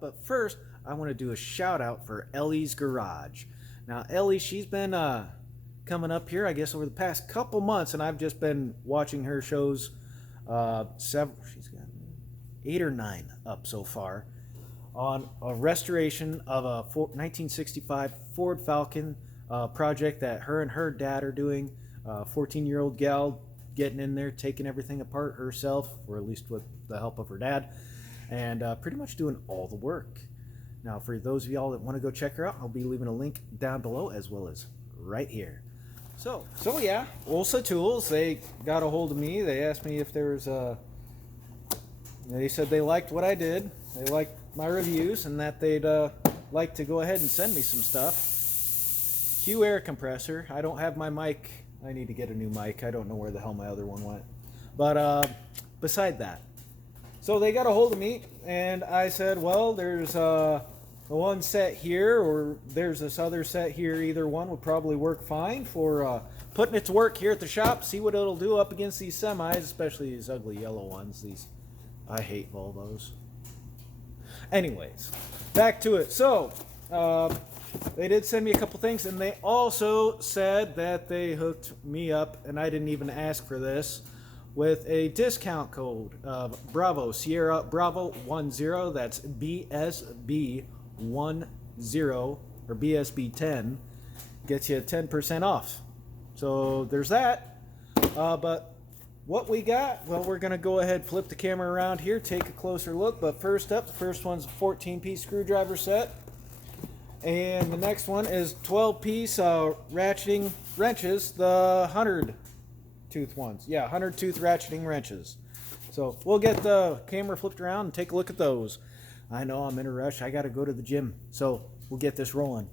but first I want to do a shout out for Ellies Garage. Now Ellie, she's been coming up here, I guess, over the past couple months, and I've just been watching her shows. She's got 8 or 9 up so far on a restoration of a 1965 Ford Falcon project that her and her dad are doing. 14-year-old gal getting in there, taking everything apart herself, or at least with the help of her dad, and pretty much doing all the work. Now, for those of y'all that want to go check her out, I'll be leaving a link down below as well as right here. So yeah, OLSA Tools, they got a hold of me. They asked me if there was they said they liked what I did. They liked my reviews, and that they'd like to go ahead and send me some stuff. Q air compressor. I don't have my mic. I need to get a new mic. I don't know where the hell my other one went. But beside that, so they got a hold of me, and I said, well, there's the one set here, or there's this other set here. Either one would probably work fine for putting it to work here at the shop. See what it'll do up against these semis, especially these ugly yellow ones. I hate Volvos. Anyways, back to it. So they did send me a couple things, and they also said that they hooked me up, and I didn't even ask for this, with a discount code of Bravo Sierra Bravo 10. That's BSB 10 or BSB 10, gets you 10% off. So there's that. But what we got, well, we're gonna go ahead, flip the camera around here, take a closer look. But first up, the first one's a 14-piece screwdriver set, and the next one is 12-piece ratcheting wrenches, the 100-tooth ones. Yeah, 100-tooth ratcheting wrenches. So we'll get the camera flipped around and take a look at those. I know I'm in a rush. I got to go to the gym, so we'll get this rolling.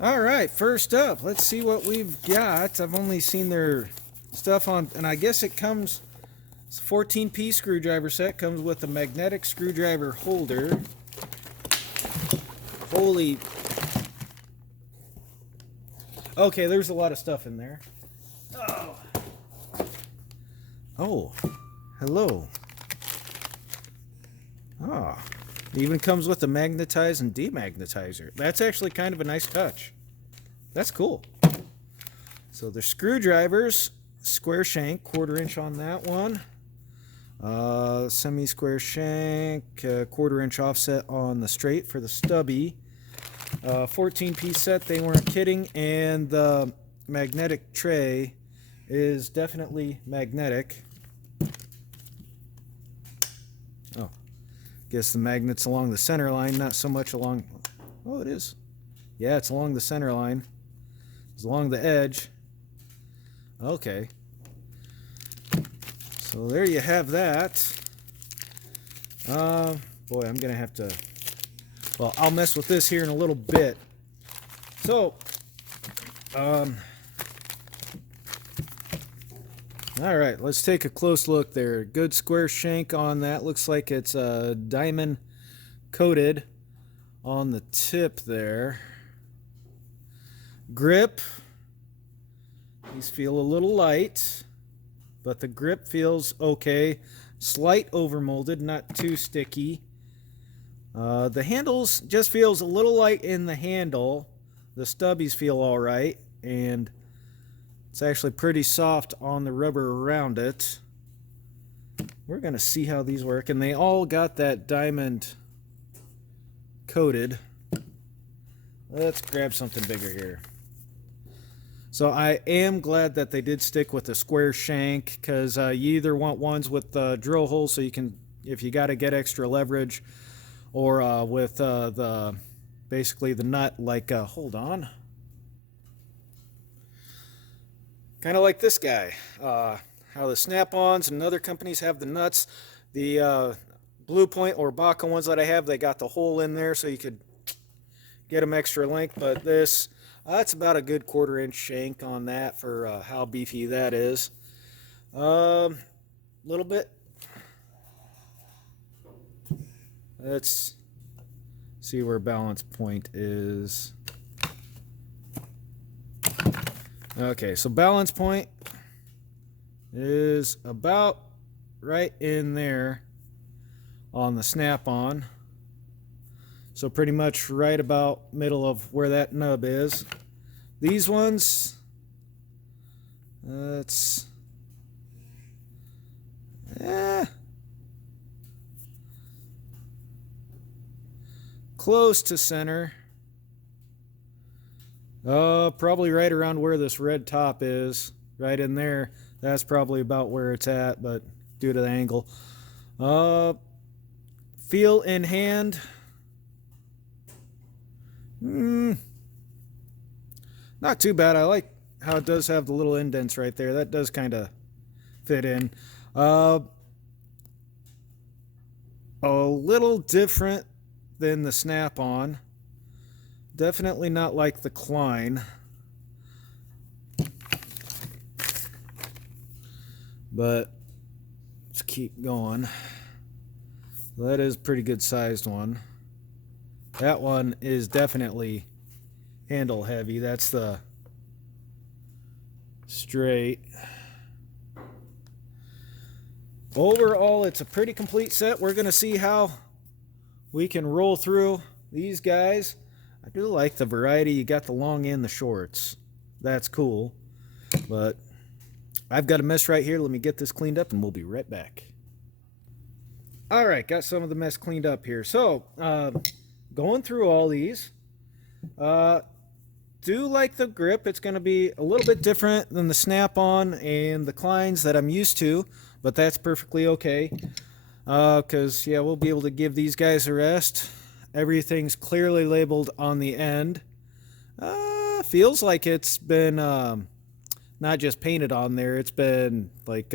All right, first up, let's see what we've got. I've only seen their stuff on, and I guess it comes, it's a 14-piece screwdriver set, comes with a magnetic screwdriver holder. Holy, okay, there's a lot of stuff in there. Oh, hello. Ah, it even comes with a magnetize and demagnetizer. That's actually kind of a nice touch. That's cool. So the screwdrivers, square shank, 1/4 inch on that one. Semi-square shank, 1/4 inch offset on the straight for the stubby. 14-piece set, they weren't kidding, and the magnetic tray is definitely magnetic. Oh, guess the magnet's along the center line, not so much along, oh, it is. Yeah, it's along the center line. It's along the edge. Okay. So there you have that. Boy, I'm gonna have to, well, I'll mess with this here in a little bit. So, all right, let's take a close look there. Good square shank on that. Looks like it's diamond coated on the tip there. Grip, these feel a little light, but the grip feels okay. Slight overmolded, not too sticky. The handles just feels a little light in the handle. The stubbies feel all right, and it's actually pretty soft on the rubber around it. We're going to see how these work, and they all got that diamond coated. Let's grab something bigger here. So I am glad that they did stick with the square shank, because you either want ones with drill holes so you can, if you got to get extra leverage, or with the basically the nut, like hold on, kind of like this guy. How the Snap-ons and other companies have the nuts. The Blue Point or Baca ones that I have, they got the hole in there so you could get them extra length. But this, that's about a good 1/4 inch shank on that for how beefy that is. Little bit. Let's see where balance point is. Okay, so balance point is about right in there on the Snap-on. So pretty much right about middle of where that nub is. These ones, it's close to center. Probably right around where this red top is, right in there. That's probably about where it's at, but due to the angle. Feel in hand. Not too bad. I like how it does have the little indents right there. That does kind of fit in. A little different than the snap-on. Definitely not like the Klein. But let's keep going. That is a pretty good sized one. That one is definitely handle heavy. That's the straight. Overall, it's a pretty complete set. We're going to see how we can roll through these guys. I do like the variety. You got the long and the shorts. That's cool. But I've got a mess right here. Let me get this cleaned up and we'll be right back. Alright, got some of the mess cleaned up here. So, going through all these. Do like the grip. It's going to be a little bit different than the snap-on and the Kleins that I'm used to. But that's perfectly okay. Because, yeah, we'll be able to give these guys a rest. Everything's clearly labeled on the end. Feels like it's been not just painted on there. It's been like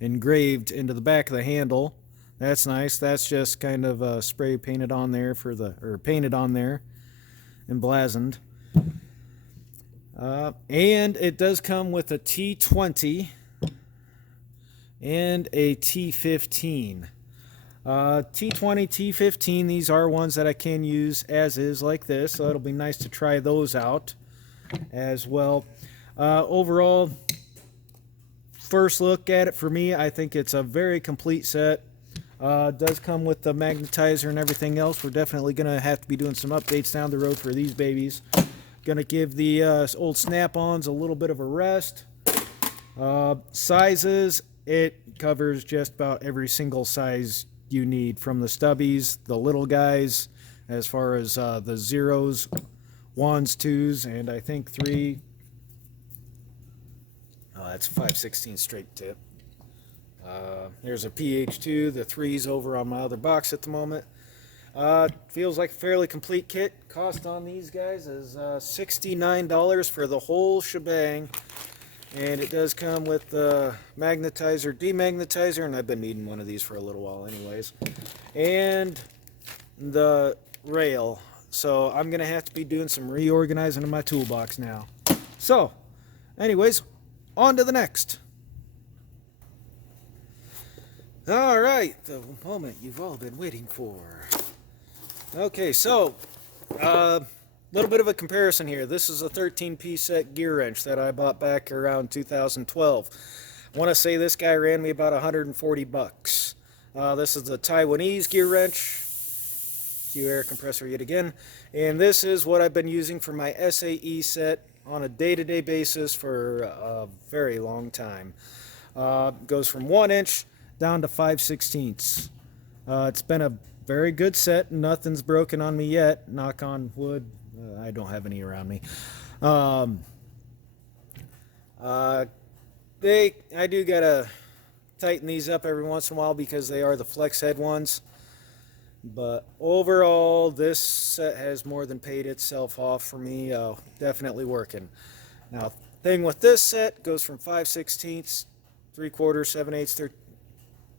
engraved into the back of the handle. That's nice. That's just kind of spray painted on there painted on there, emblazoned. And it does come with a T20 and a T15. T20, T15, these are ones that I can use as is like this, so it'll be nice to try those out as well. Overall, first look at it for me, I think it's a very complete set. It does come with the magnetizer and everything else. We're definitely going to have to be doing some updates down the road for these babies. Going to give the old snap-ons a little bit of a rest. Sizes, it covers just about every single size you need, from the stubbies, the little guys, as far as the zeros, ones, twos, and I think 3. Oh, that's 5/16 straight tip. There's a PH2. The 3's over on my other box at the moment. Feels like a fairly complete kit. Cost on these guys is $69 for the whole shebang. And it does come with the magnetizer, demagnetizer, and I've been needing one of these for a little while anyways. And the rail. So I'm going to have to be doing some reorganizing in my toolbox now. So, anyways, on to the next. Alright, the moment you've all been waiting for. Okay, so, little bit of a comparison here. This is a 13-piece set gear wrench that I bought back around 2012. I want to say this guy ran me about 140 bucks. This is the Taiwanese gear wrench. Cue air compressor yet again. And this is what I've been using for my SAE set on a day-to-day basis for a very long time. Goes from 1 inch down to 5/16. It's been a very good set. Nothing's broken on me yet. Knock on wood. I don't have any around me. I do gotta tighten these up every once in a while because they are the flex head ones. But overall, this set has more than paid itself off for me. Definitely working. Now, thing with this set goes from 5/16, 3/4, 7/8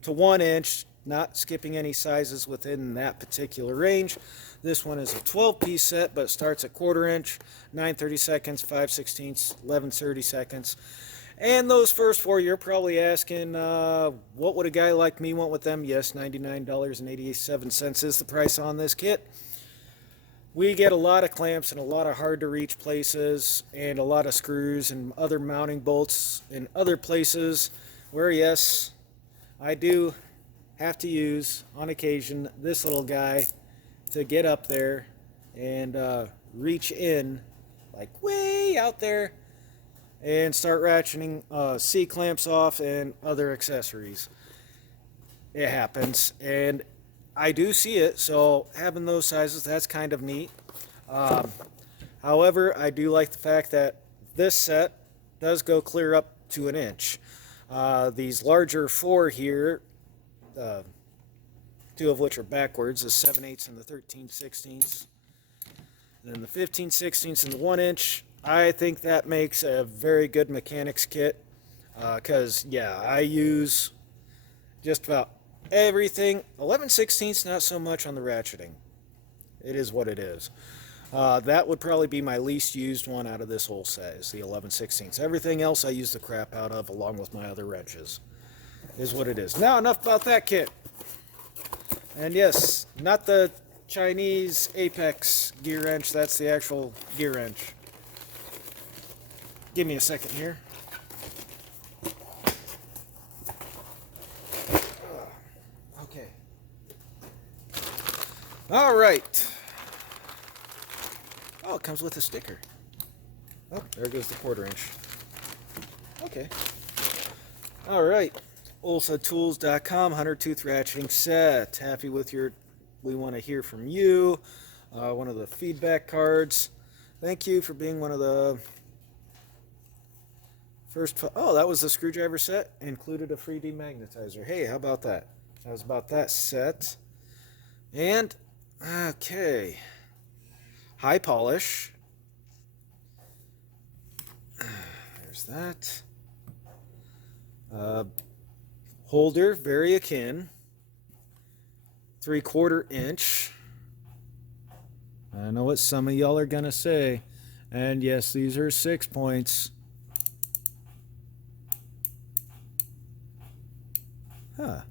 to 1 inch. Not skipping any sizes within that particular range. This one is a 12-piece set, but starts at 1/4 inch, 9/30 seconds, 5/16, 11/30 seconds. And those first 4, you're probably asking, what would a guy like me want with them? Yes, $99.87 is the price on this kit. We get a lot of clamps in a lot of hard-to-reach places, and a lot of screws and other mounting bolts in other places where, yes, I do have to use, on occasion, this little guy to get up there and reach in, like way out there, and start ratcheting C-clamps off and other accessories. It happens, and I do see it, so having those sizes, that's kind of neat. However, I do like the fact that this set does go clear up to an inch. These larger 4 here, 2 of which are backwards, the 7/8 and the 13/16. And then the 15/16 and the 1 inch, I think that makes a very good mechanics kit. Because, yeah, I use just about everything. 11/16, not so much on the ratcheting. It is what it is. That would probably be my least used one out of this whole set, is the 11/16. Everything else I use the crap out of, along with my other wrenches. Is what it is. Now, enough about that kit. And yes, not the Chinese Apex gear wrench, that's the actual gear wrench. Give me a second here. Okay. All right. Oh, it comes with a sticker. Oh, there goes the quarter inch. Okay. All right. OLSATools.com, 100-tooth ratcheting set. Happy with your... We want to hear from you. One of the feedback cards. Thank you for being one of the first... Oh, that was the screwdriver set. Included a free demagnetizer. Hey, how about that? That was about that set. And, okay. High polish. There's that. Holder, very akin. 3/4 inch. I know what some of y'all are gonna say. And yes, these are 6 points. Huh.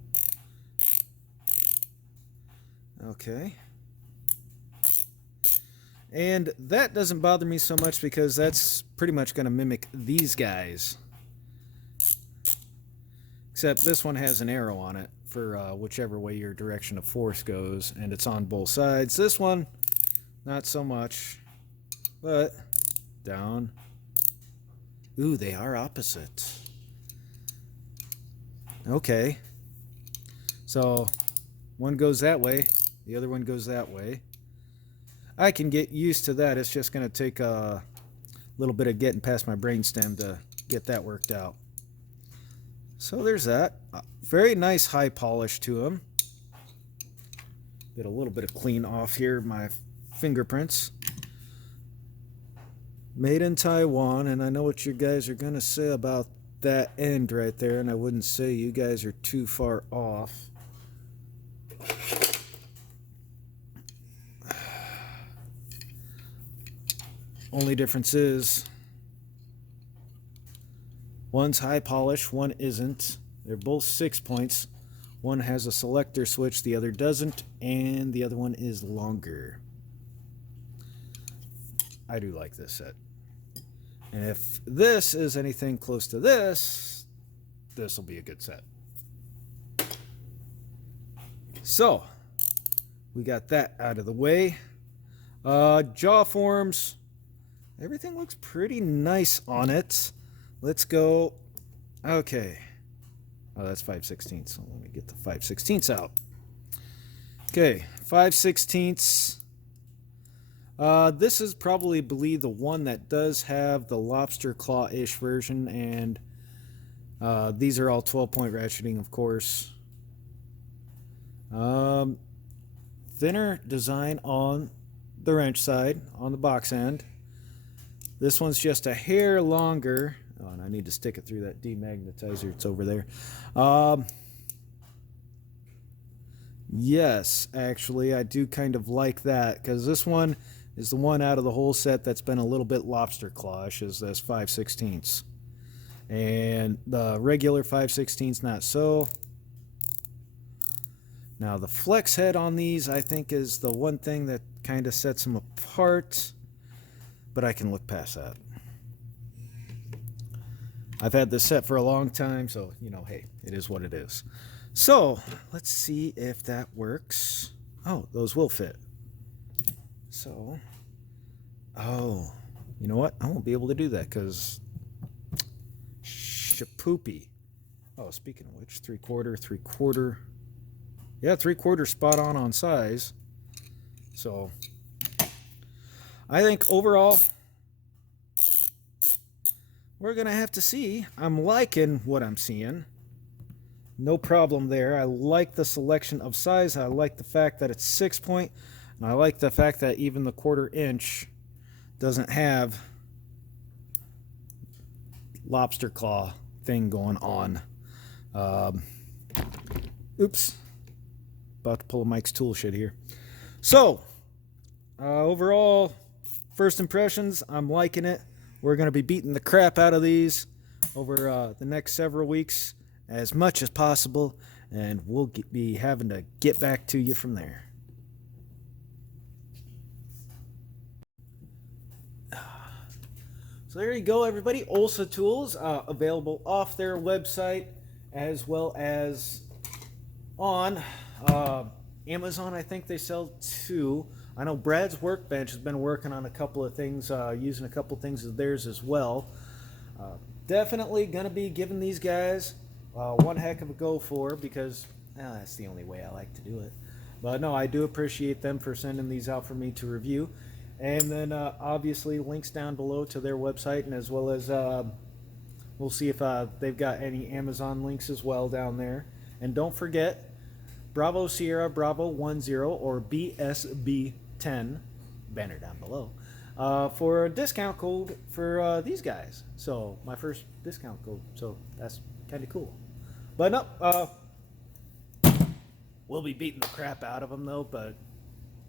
Okay. And that doesn't bother me so much because that's pretty much going to mimic these guys. Except this one has an arrow on it for whichever way your direction of force goes, and it's on both sides. This one, not so much, but down. Ooh, they are opposite. Okay. So one goes that way, the other one goes that way. I can get used to that. It's just going to take a little bit of getting past my brainstem to get that worked out. So there's that. Very nice high polish to them. Get a little bit of clean off here, my fingerprints. Made in Taiwan, and I know what you guys are going to say about that end right there, and I wouldn't say you guys are too far off. Only difference is one's high polish, one isn't. They're both 6 points. One has a selector switch, the other doesn't, and the other one is longer. I do like this set. And if this is anything close to this, this will be a good set. So, we got that out of the way. Jaw forms. Everything looks pretty nice on it. Let's go. Okay. Oh, that's 5/16. So let me get the 5/16 out. Okay, 5/16. This is probably the one that does have the lobster claw-ish version, and these are all 12-point ratcheting, of course. Thinner design on the wrench side, on the box end. This one's just a hair longer. Oh, and I need to stick it through that demagnetizer. It's over there. Yes, actually, I do kind of like that, because this one is the one out of the whole set that's been a little bit lobster clawish, is this 5/16. And the regular 5/16's not so. Now, the flex head on these, I think, is the one thing that kind of sets them apart. But I can look past that. I've had this set for a long time, so, you know, hey, it is what it is. So, let's see if that works. Oh, those will fit. So, oh, you know what? I won't be able to do that because shapoopy. Oh, speaking of which, 3/4. Yeah, 3/4 spot on size. So, I think overall, we're going to have to see. I'm liking what I'm seeing. No problem there. I like the selection of size. I like the fact that it's 6-point. And I like the fact that even the 1/4 inch doesn't have lobster claw thing going on. Oops. About to pull a Mike's tool shit here. So, overall, first impressions, I'm liking it. We're going to be beating the crap out of these over the next several weeks as much as possible, and we'll be having to get back to you from there. So there you go, everybody. OLSA Tools, available off their website as well as on Amazon. I think they sell too. I know Brad's Workbench has been working on a couple of things, using a couple of things of theirs as well. Definitely going to be giving these guys one heck of a go for, because that's the only way I like to do it. But no, I do appreciate them for sending these out for me to review. And then obviously links down below to their website, and as well as we'll see if they've got any Amazon links as well down there. And don't forget Bravo Sierra Bravo 10 or BSB10 banner down below for a discount code for these guys. So my first discount code. So that's kind of cool. But no, we'll be beating the crap out of them though. But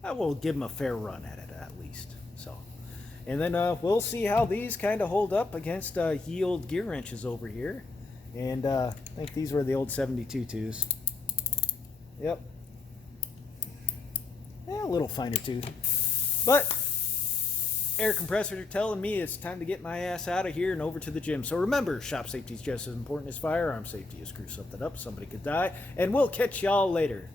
I will give them a fair run at it at least. So, and then we'll see how these kind of hold up against ye old gear wrenches over here. And I think these were the old 72-2s. Yep. Yeah, a little finer too. But air compressors are telling me it's time to get my ass out of here and over to the gym. So remember, shop safety is just as important as firearm safety. You screw something up, somebody could die. And we'll catch y'all later.